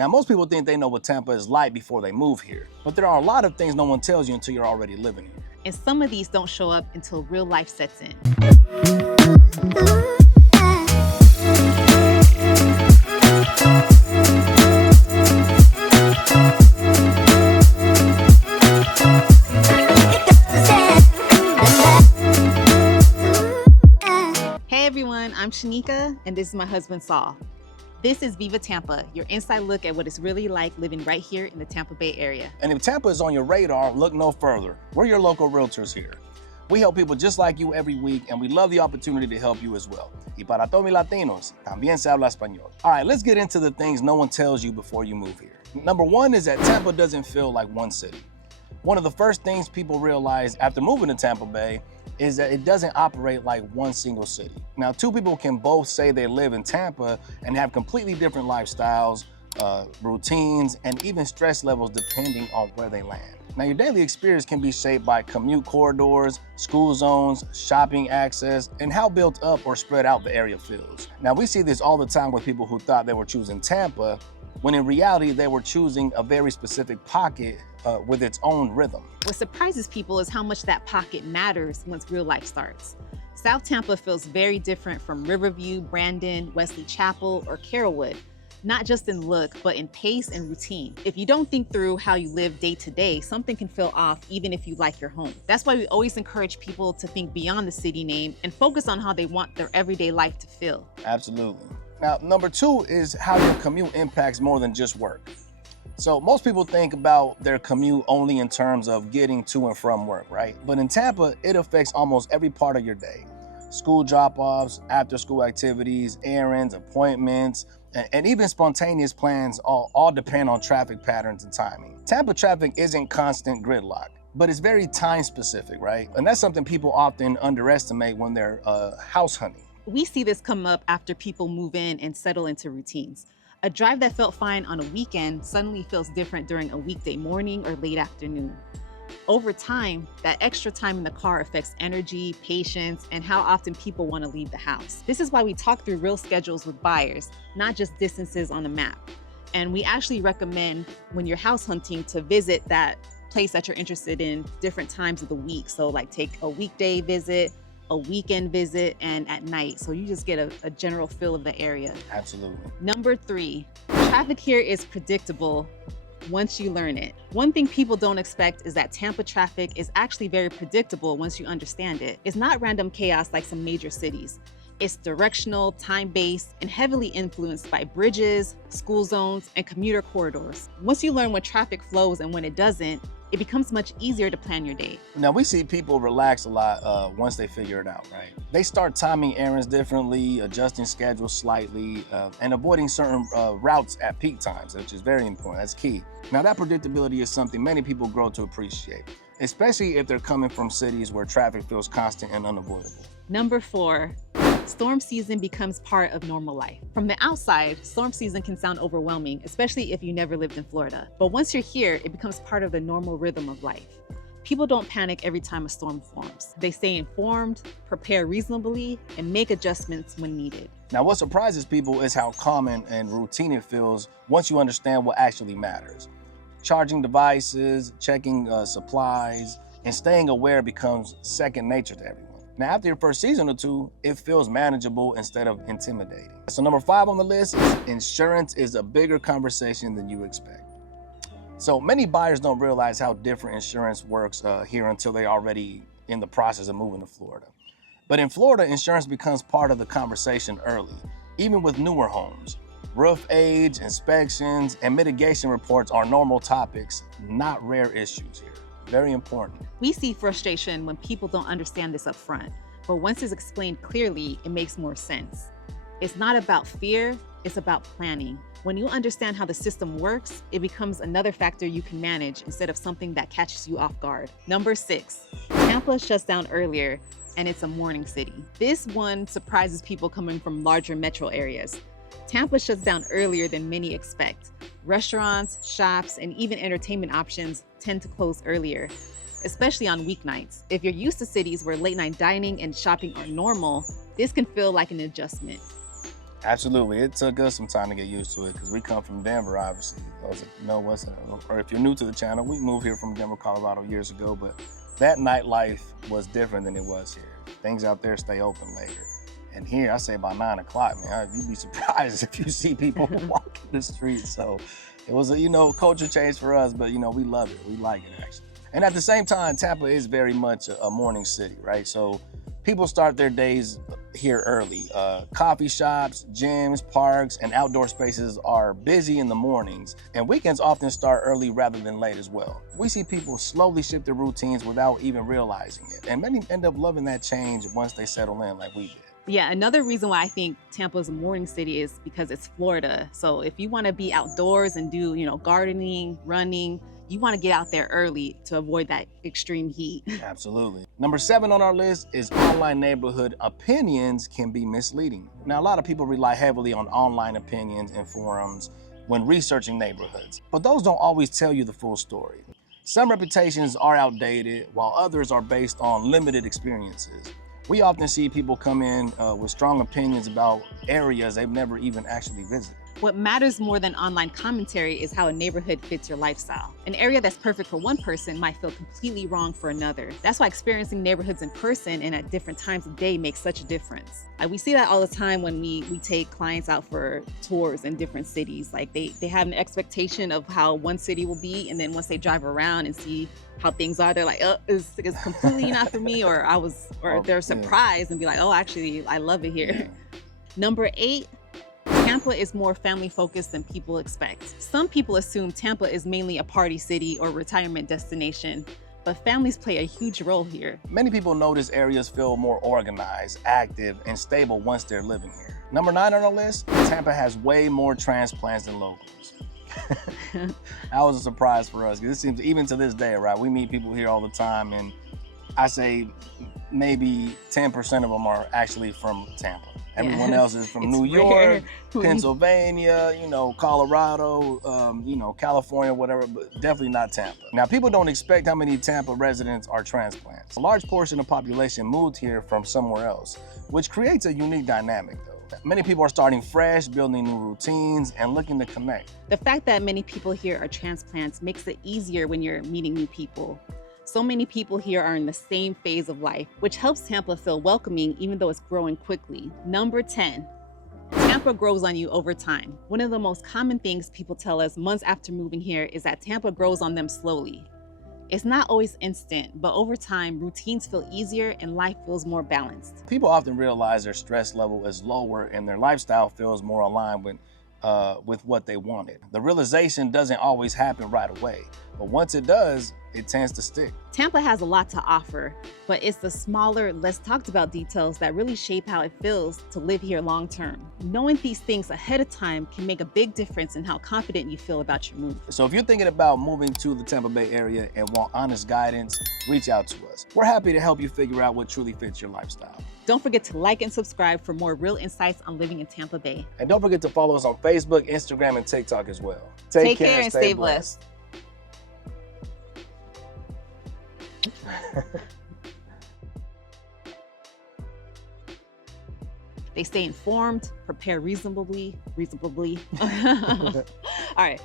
Now, most people think they know what Tampa is like before they move here, but there are a lot of things no one tells you until you're already living here. And some of these don't show up until real life sets in. Hey everyone, I'm Shanika, and this is my husband Saul. This is Viva Tampa, your inside look at what it's really like living right here in the Tampa Bay area. And if Tampa is on your radar, look no further. We're your local realtors here. We help people just like you every week, and we love the opportunity to help you as well. Y para todos mis latinos, también se habla español. All right, let's get into the things no one tells you before you move here. Number one is that Tampa doesn't feel like one city. One of the first things people realize after moving to Tampa Bay is that it doesn't operate like one single city. Now, two people can both say they live in Tampa and have completely different lifestyles, routines, and even stress levels depending on where they land. Now, your daily experience can be shaped by commute corridors, school zones, shopping access, and how built up or spread out the area feels. Now, we see this all the time with people who thought they were choosing Tampa, when in reality, they were choosing a very specific pocket with its own rhythm. What surprises people is how much that pocket matters once real life starts. South Tampa feels very different from Riverview, Brandon, Wesley Chapel, or Carrollwood, not just in look, but in pace and routine. If you don't think through how you live day to day, something can feel off even if you like your home. That's why we always encourage people to think beyond the city name and focus on how they want their everyday life to feel. Absolutely. Now, number two is how your commute impacts more than just work. So most people think about their commute only in terms of getting to and from work, right? But in Tampa, it affects almost every part of your day. School drop-offs, after-school activities, errands, appointments, and even spontaneous plans all depend on traffic patterns and timing. Tampa traffic isn't constant gridlock, but it's very time-specific, right? And that's something people often underestimate when they're house hunting. We see this come up after people move in and settle into routines. A drive that felt fine on a weekend suddenly feels different during a weekday morning or late afternoon. Over time, that extra time in the car affects energy, patience, and how often people want to leave the house. This is why we talk through real schedules with buyers, not just distances on a map. And we actually recommend when you're house hunting to visit that place that you're interested in different times of the week. So like take a weekday visit, a weekend visit, and at night. So you just get a general feel of the area. Absolutely. Number three, traffic here is predictable once you learn it. One thing people don't expect is that Tampa traffic is actually very predictable once you understand it. It's not random chaos like some major cities. It's directional, time-based, and heavily influenced by bridges, school zones, and commuter corridors. Once you learn when traffic flows and when it doesn't, it becomes much easier to plan your day. Now, we see people relax a lot once they figure it out, right? They start timing errands differently, adjusting schedules slightly, and avoiding certain routes at peak times, which is very important. That's key. Now, that predictability is something many people grow to appreciate, especially if they're coming from cities where traffic feels constant and unavoidable. Number four, storm season becomes part of normal life. From the outside, storm season can sound overwhelming, especially if you never lived in Florida. But once you're here, it becomes part of the normal rhythm of life. People don't panic every time a storm forms. They stay informed, prepare reasonably, and make adjustments when needed. Now, what surprises people is how common and routine it feels once you understand what actually matters. Charging devices, checking supplies, and staying aware becomes second nature to everyone. Now, after your first season or two, it feels manageable instead of intimidating. So number five on the list is insurance is a bigger conversation than you expect. So many buyers don't realize how different insurance works here until they're already in the process of moving to Florida. But in Florida, insurance becomes part of the conversation early, even with newer homes. Roof age, inspections, and mitigation reports are normal topics, not rare issues here. Very important. We see frustration when people don't understand this up front, but once it's explained clearly, it makes more sense. It's not about fear, it's about planning. When you understand how the system works, it becomes another factor you can manage instead of something that catches you off guard. Number six, Tampa shuts down earlier, and it's a morning city. This one surprises people coming from larger metro areas. Tampa shuts down earlier than many expect. Restaurants, shops, and even entertainment options tend to close earlier, especially on weeknights. If you're used to cities where late night dining and shopping are normal, this can feel like an adjustment. Absolutely. It took us some time to get used to it because we come from Denver, obviously. Those that know what's, or if you're new to the channel, we moved here from Denver, Colorado years ago, but that nightlife was different than it was here. Things out there stay open later. And here, I say by 9 o'clock, man, you'd be surprised if you see people walking the streets. So it was a, culture change for us, but, we love it. We like it, actually. And at the same time, Tampa is very much a morning city, right? So people start their days here early. Coffee shops, gyms, parks, and outdoor spaces are busy in the mornings, and weekends often start early rather than late as well. We see people slowly shift their routines without even realizing it, and many end up loving that change once they settle in like we did. Yeah, another reason why I think Tampa is a morning city is because it's Florida. So if you want to be outdoors and do, gardening, running, you want to get out there early to avoid that extreme heat. Absolutely. Number 7 on our list is online neighborhood opinions can be misleading. Now, a lot of people rely heavily on online opinions and forums when researching neighborhoods, but those don't always tell you the full story. Some reputations are outdated, while others are based on limited experiences. We often see people come in with strong opinions about areas they've never even actually visited. What matters more than online commentary is how a neighborhood fits your lifestyle. An area that's perfect for one person might feel completely wrong for another. That's why experiencing neighborhoods in person and at different times of day makes such a difference. We see that all the time when we take clients out for tours in different cities. Like they have an expectation of how one city will be, and then once they drive around and see how things are, they're like, oh, it's completely not for me, or they're surprised and be like, oh, actually, I love it here. Yeah. Number 8, Tampa is more family-focused than people expect. Some people assume Tampa is mainly a party city or retirement destination, but families play a huge role here. Many people notice areas feel more organized, active, and stable once they're living here. Number 9 on our list, Tampa has way more transplants than locals. That was a surprise for us, because it seems, even to this day, right, we meet people here all the time, and I say maybe 10% of them are actually from Tampa. Everyone else is from New York, Pennsylvania, Colorado, California, whatever, but definitely not Tampa. Now, people don't expect how many Tampa residents are transplants. A large portion of the population moved here from somewhere else, which creates a unique dynamic, though. Many people are starting fresh, building new routines, and looking to connect. The fact that many people here are transplants makes it easier when you're meeting new people. So many people here are in the same phase of life, which helps Tampa feel welcoming even though it's growing quickly. Number 10, Tampa grows on you over time. One of the most common things people tell us months after moving here is that Tampa grows on them slowly. It's not always instant, but over time, routines feel easier and life feels more balanced. People often realize their stress level is lower and their lifestyle feels more aligned with what they wanted. The realization doesn't always happen right away, but once it does, it tends to stick. Tampa has a lot to offer, but it's the smaller, less talked about details that really shape how it feels to live here long term. Knowing these things ahead of time can make a big difference in how confident you feel about your move. So if you're thinking about moving to the Tampa Bay area and want honest guidance, reach out to us. We're happy to help you figure out what truly fits your lifestyle. Don't forget to like and subscribe for more real insights on living in Tampa Bay. And don't forget to follow us on Facebook, Instagram, and TikTok as well. Take care and stay blessed. They stay informed, prepare reasonably. All right.